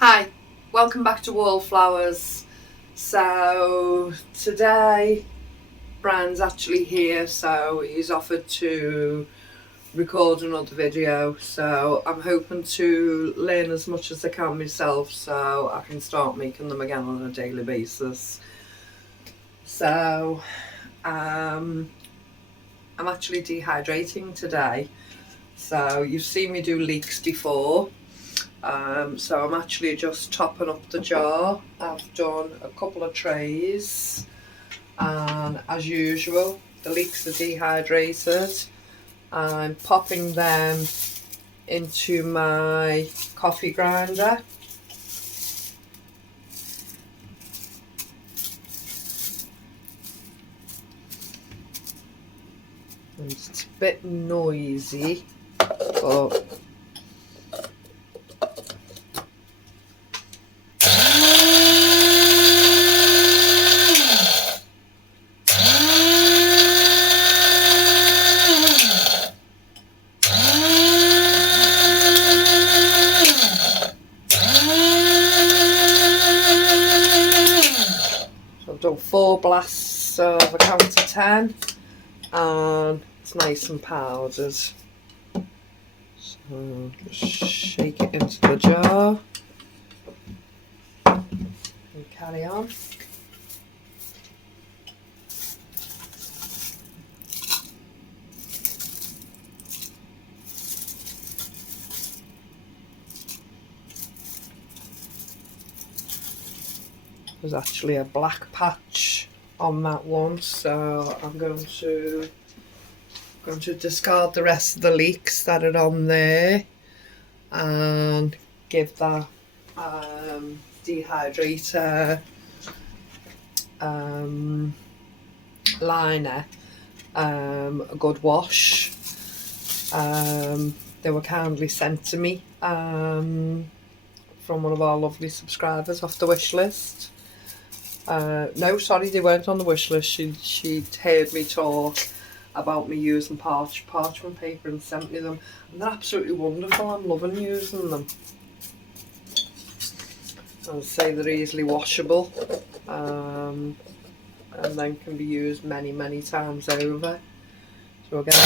Hi, welcome back to Wallflowers. So today Brian's actually here, so he's offered to record another video, so I'm hoping to learn as much as I can myself so I can start making them again on a daily basis. So I'm actually dehydrating today. So you've seen me do leeks before. So I'm actually just topping up the jar. I've done a couple of trays, and as usual the leeks are dehydrated. I'm popping them into my coffee grinder. And it's a bit noisy, but I've done 4 blasts of a count of 10, and it's nice and powdered. So just shake it into the jar and carry on. There's actually a black patch on that one, so I'm going to discard the rest of the leeks that are on there and give that dehydrator liner a good wash. They were kindly sent to me from one of our lovely subscribers off the wish list. No, sorry, they weren't on the wish list. She'd heard me talk about me using parchment paper and sent me them, and they're absolutely wonderful. I'm loving using them. I'll say they're easily washable, and then can be used many times over. So again,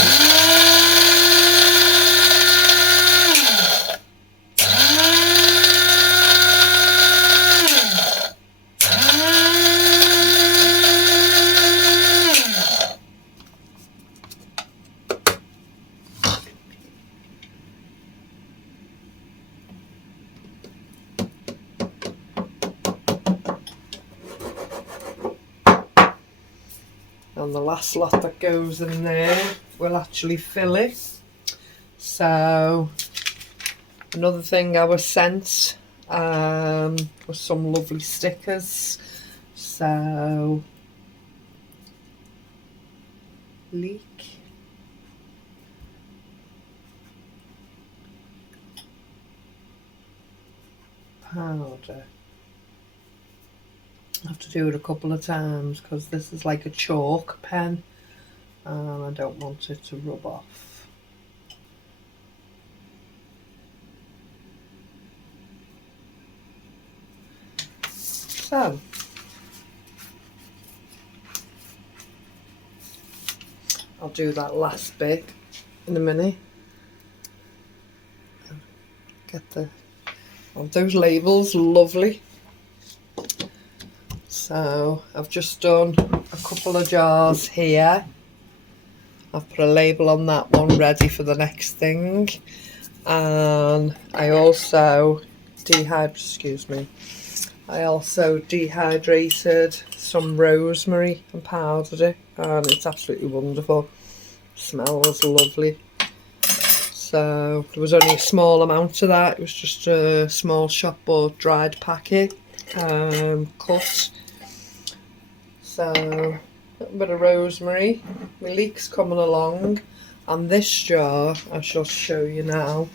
and the last lot that goes in there will actually fill it. So another thing I was sent was some lovely stickers. So Leek, powder. I have to do it a couple of times because this is like a chalk pen and I don't want it to rub off. So I'll do that last bit in a minute. Get those labels, lovely. So I've just done a couple of jars here. I've put a label on that one ready for the next thing, and I also dehydrated some rosemary and powdered it, and it's absolutely wonderful. Smells lovely. So there was only a small amount of that. It was just a small shop bought dried packet, cut. So a little bit of rosemary. My leeks coming along, and this jar I shall show you now.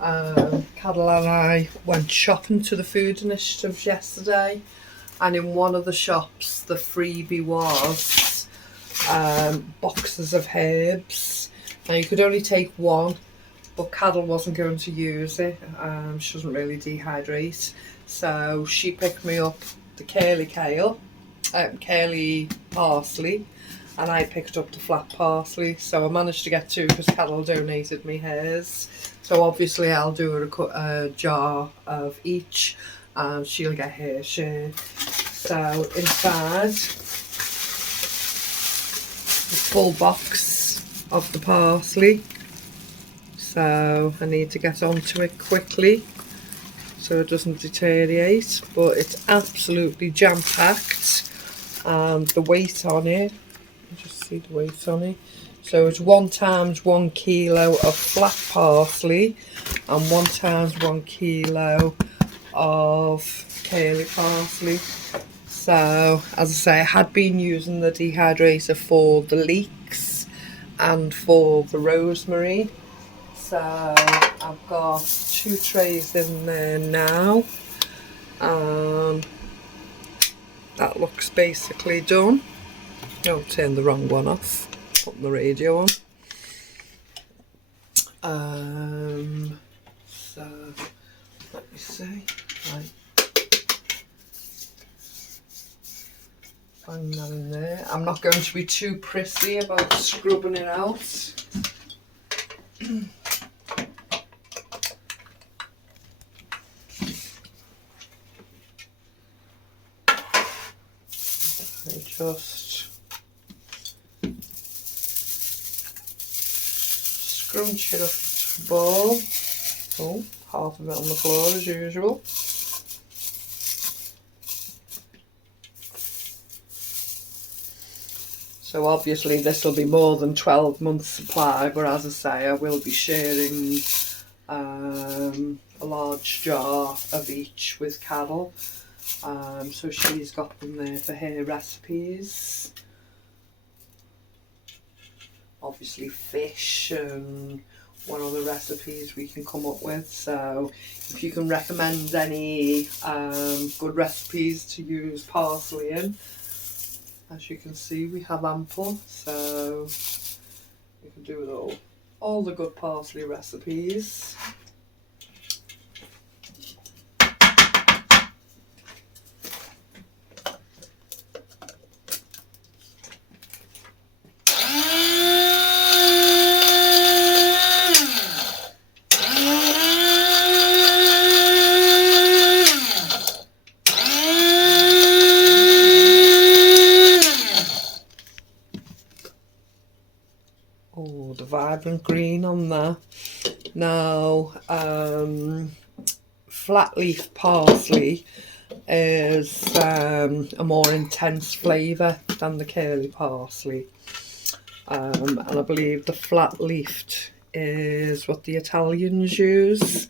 Cadel and I went shopping to the food initiatives yesterday, and in one of the shops the freebie was boxes of herbs. Now you could only take one, but Cadel wasn't going to use it. She doesn't really dehydrate, so she picked me up the curly parsley, and I picked up the flat parsley. So I managed to get two because Cadel donated me hers. So obviously I'll do a jar of each, and she'll get her share. So inside, the full box of the parsley. So I need to get onto it quickly so it doesn't deteriorate, but it's absolutely jam-packed, and the weight on it, you just see the weight on it. So it's 1 times 1 kilo of flat parsley and 1 times 1 kilo of curly parsley. So as I say, I had been using the dehydrator for the leeks and for the rosemary. So I've got 2 trays in there now, and that looks basically done. Oh, turned the wrong one off, putting the radio on. So let me see. Right. Bang that in there. I'm not going to be too prissy about scrubbing it out. Just scrunch it up into a ball. Oh, half of it on the floor as usual. So obviously this will be more than 12 months supply, but as I say, I will be sharing a large jar of each with Carol. So she's got them there for her recipes. Obviously fish and what other recipes we can come up with. So if you can recommend any good recipes to use parsley in, as you can see we have ample, so we can do with all the good parsley recipes. Oh, the vibrant green on there. Now, flat leaf parsley is a more intense flavour than the curly parsley. And I believe the flat leafed is what the Italians use.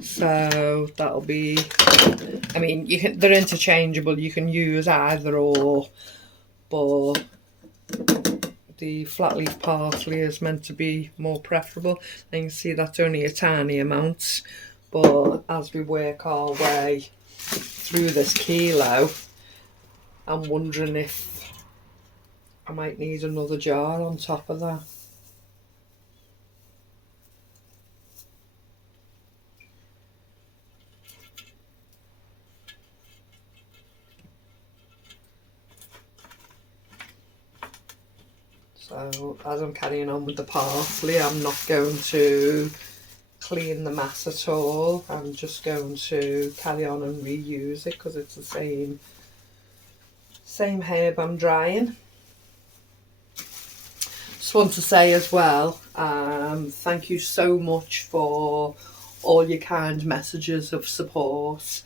So that'll be, I mean, they're interchangeable, you can use either or, but the flat leaf parsley is meant to be more preferable. And you can see that's only a tiny amount, but as we work our way through this kilo, I'm wondering if I might need another jar on top of that. So as I'm carrying on with the parsley, I'm not going to clean the mass at all. I'm just going to carry on and reuse it because it's the same herb I'm drying. Just want to say as well, thank you so much for all your kind messages of support.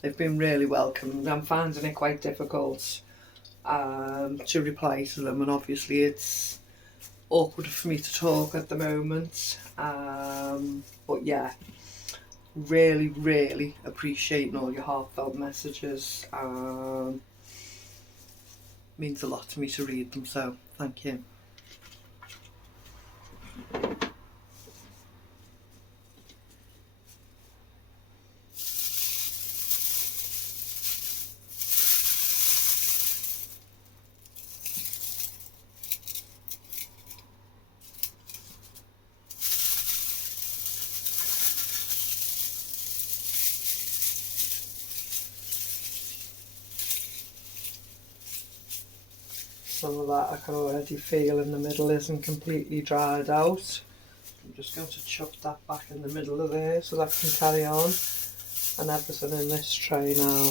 They've been really welcomed. I'm finding it quite difficult to reply to them, and obviously it's awkward for me to talk at the moment, but yeah, really appreciating all your heartfelt messages. Means a lot to me to read them, so thank you. some of that I can already feel in the middle isn't completely dried out. I'm just going to chuck that back in the middle of there so that can carry on. And everything in this tray now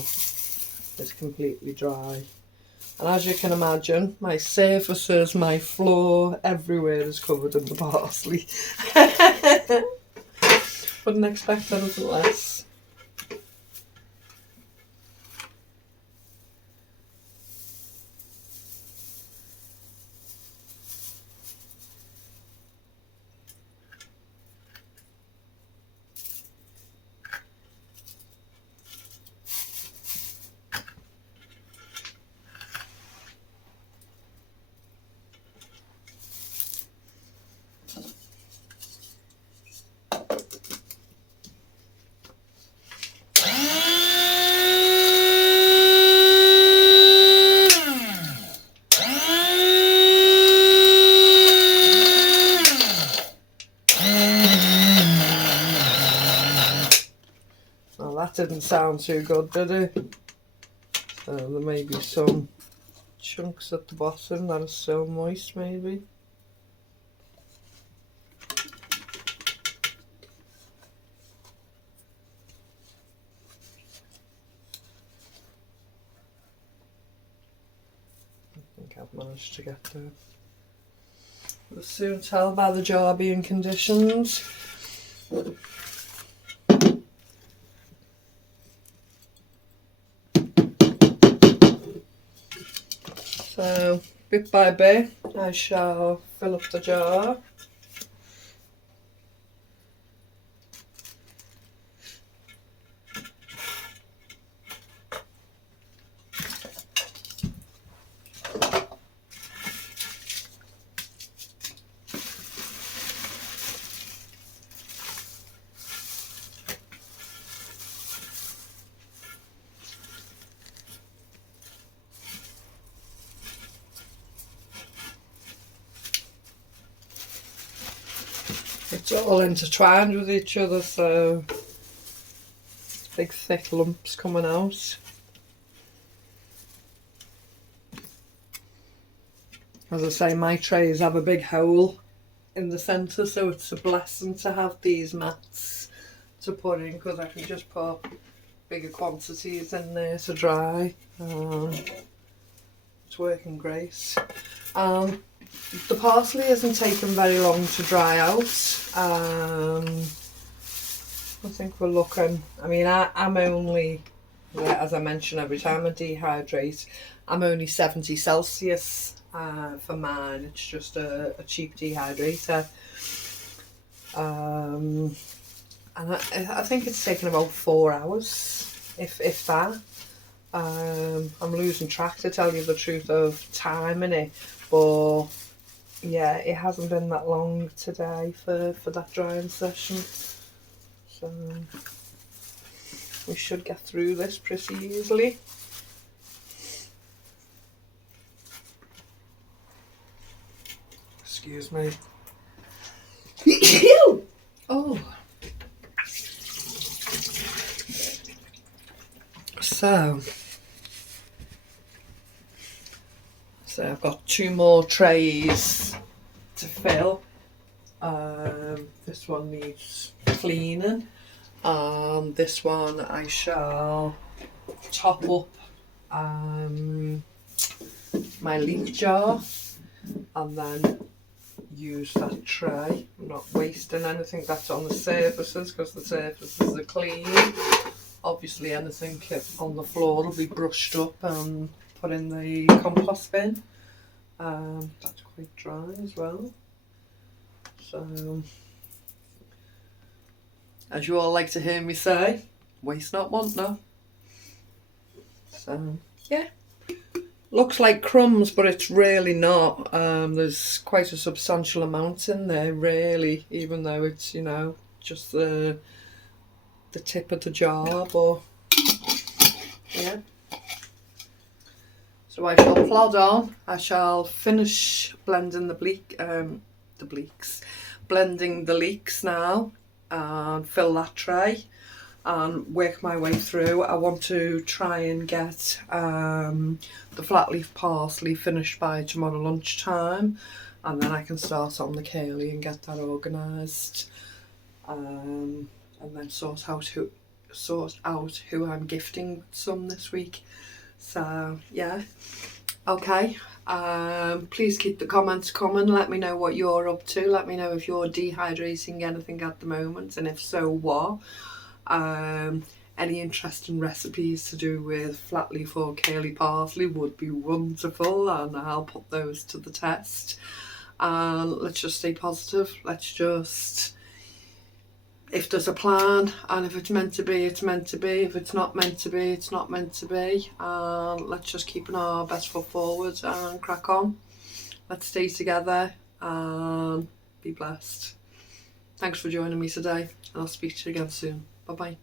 is completely dry. And as you can imagine, my surfaces, my floor, everywhere is covered in the parsley. Wouldn't expect anything less. Didn't sound too good, did it? So there may be some chunks at the bottom that are still moist, maybe. I think I've managed to get there. We'll soon tell by the jar being conditioned. So, bit by bit, I shall fill up the jar. It's all intertwined with each other, so big thick lumps coming out. As I say, my trays have a big hole in the centre, so it's a blessing to have these mats to put in, because I can just put bigger quantities in there to dry. It's working great. The parsley isn't taking very long to dry out. I think we're looking, I mean, I'm only, as I mention every time I dehydrate, I'm only 70 Celsius for mine. It's just a cheap dehydrator. And I think it's taken about 4 hours, if that. I'm losing track, to tell you the truth, of time in it, but yeah, it hasn't been that long today for that drying session, so we should get through this pretty easily. Excuse me. Oh. So I've got 2 more trays to fill. This one needs cleaning. This one I shall top up my leek jar and then use that tray. I'm not wasting anything that's on the surfaces, because the surfaces are clean. Obviously anything on the floor will be brushed up and put in the compost bin. That's quite dry as well. So, as you all like to hear me say, waste not, want not. So, yeah. Looks like crumbs, but it's really not. There's quite a substantial amount in there, really, even though it's, you know, just the tip of the jar, but yeah. So I shall plod on. I shall finish blending blending the leeks now, and fill that tray. and work my way through. I want to try and get the flat leaf parsley finished by tomorrow lunchtime, and then I can start on the curly and get that organised, and then sort out who I'm gifting some this week. So yeah, okay. Please keep the comments coming. Let me know what you're up to. Let me know if you're dehydrating anything at the moment, and if so, what. Any interesting recipes to do with flat leaf or curly parsley would be wonderful, and I'll put those to the test. And let's just stay positive. Let's just, if there's a plan, and if it's meant to be, it's meant to be. If it's not meant to be, it's not meant to be. Let's just keep our best foot forward and crack on. Let's stay together and be blessed. Thanks for joining me today, and I'll speak to you again soon. Bye bye.